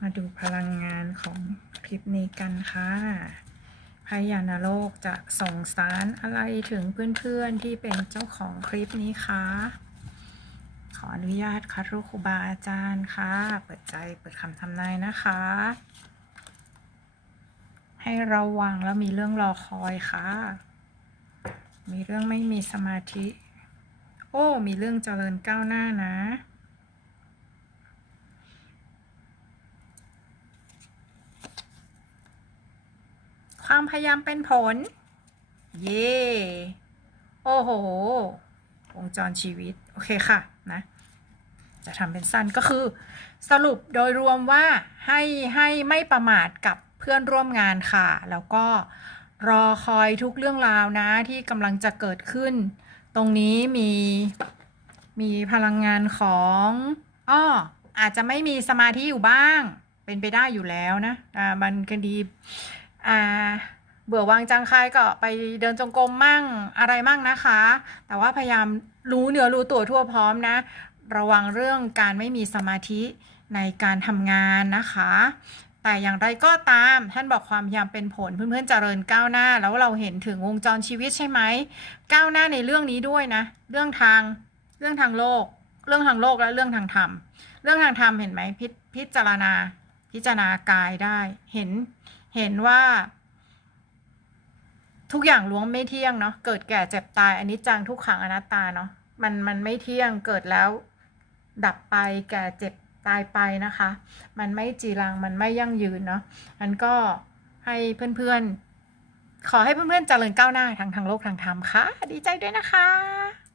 มาดูพลังงานของคลิปนี้กันค่ะพยานโลกจะส่งสารอะไรถึงเพื่อนๆที่เป็นเจ้าของคลิปนี้คะ ขออนุญาตคารุครูบาอาจารย์ค่ะ เปิดใจเปิดคำทำนายนะคะ ให้ระวังแล้วมีเรื่องรอคอยค่ะ มีเรื่องไม่มีสมาธิ โอ้ มีเรื่องเจริญก้าวหน้านะ ความพยายามเป็นผล เย่โอ้โห วงจรชีวิต โอเคค่ะ นะ จะทำเป็นสั้นก็คือ สรุปโดยรวมว่าให้ให้ไม่ประมาทกับเพื่อนร่วมงานค่ะ แล้วก็รอคอยทุกเรื่องราวนะที่กำลังจะเกิดขึ้น ตรงนี้มีมีพลังงานของอ้ออาจจะไม่มีสมาธิอยู่บ้าง เป็นไปได้อยู่แล้วนะ อ่า มันคดี อ่าเบื่อวางจังคายก็ไปเดินจงกรมมั่งอะไรมั่งนะคะ แต่ว่าพยายามรู้เนื้อรู้ตัวทั่วพร้อมนะ ระวังเรื่องการไม่มีสมาธิในการทำงานนะคะ แต่อย่างไรก็ตามท่านบอกความพยายามเป็นผลเพื่อนๆเจริญก้าวหน้า แล้วเราเห็นถึงวงจรชีวิตใช่ไหมก้าวหน้าในเรื่องนี้ด้วยนะ เรื่องทางเรื่องทางโลก เรื่องทางโลกและเรื่องทางธรรม เรื่องทางธรรมเห็นไหมพิพิจารณาพิจารณากายได้เห็น เห็นว่า ทุกอย่างล้วนไม่เที่ยงเนาะเกิดแก่เจ็บตายอันนี้จังทุกขังอนัตตาเนาะมันมันไม่เที่ยงเกิดแล้ว ดับไปแก่เจ็บตายไปนะคะ มันไม่จีรังมันไม่ยั่งยืนเนาะอันก็ให้เพื่อนๆ ขอให้เพื่อนๆเจริญก้าวหน้าทางทางโลกทางธรรมค่ะ ดีใจด้วยนะคะ